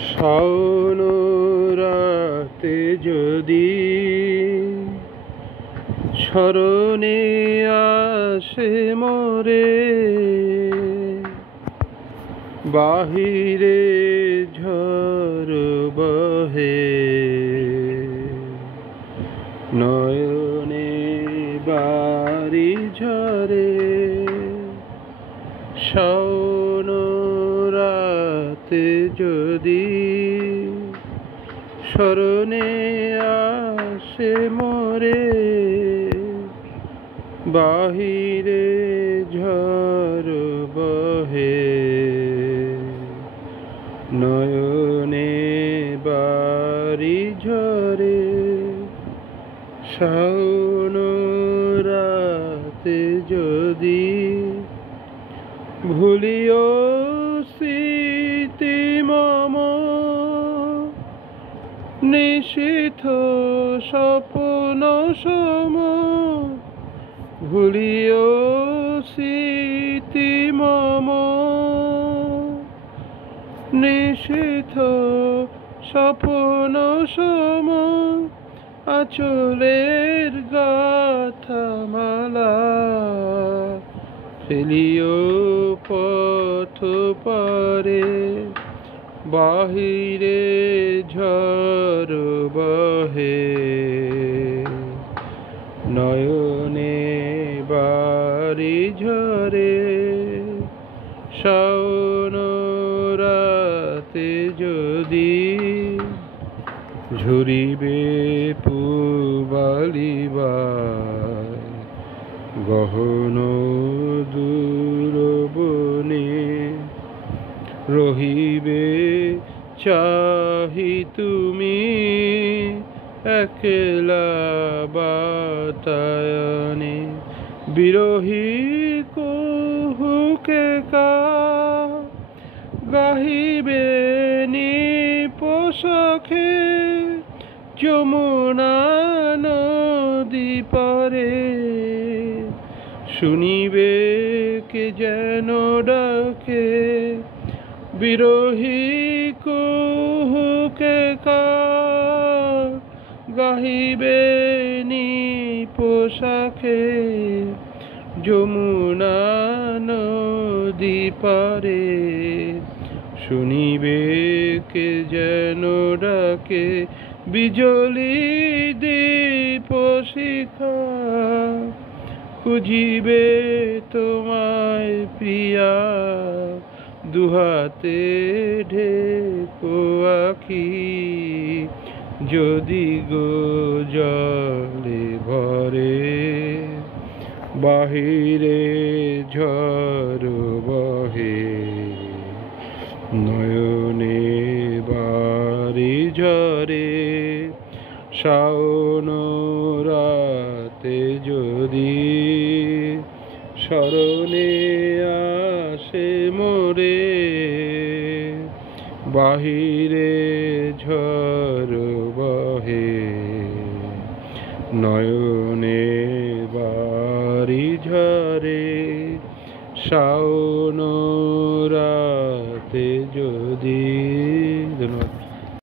শাওন রাতে যদি স্মরণে আসে মোরে, বাহিরে ঝড় বহে, নয়নে বাড়ি ঝরে। শাওন রাতে যদি স্মরণে আসে মোরে, বাহিরে ঝড় বহে, নয়নে বাড়ি ঝরে। শাওন রাতে যদি ভুলিও স্মৃতি মম, নিশীথ স্বপ্ন সম, ভুলিও স্মৃতি মম, নিশীথ স্বপ্ন সম। আঁচলের গাথা মালা ফেলিও পথ পারে, বাহিরে ঝড় বহে, নয়নে বাড়ি ঝরে। শাওন রাতে যদি ঝরিবে পুবালিবার, গহন দূর বনে, রহিবে চাহি তুমি একলা বাতায়নে। বিরহী কুহুকে কা গাহিবে নিপোষাখে, যমুনা নদী পারে, শুনিবে কে যেন ডাকে। বিরহী কুহুকে কা গাহিবে নিপোষাখে, যমুনা নদী পারে, শুনিবে কে যেন ডাকে। বিজলি দীপ শিখা খুঁজিবে তোমায় প্রিয়া, দুহাতে ঢেকো আখি, যদি গো জলে ভরে, বাহিরে ঝড় বহে, নয়নে বাড়ি ঝরে। শাওন রাতে যদি স্মরণে আসে মোরে, বাহিরে ঝড় বহে, নয়নে বাড়ি ঝরে। শাওন রাতে যদি। ধন্যবাদ।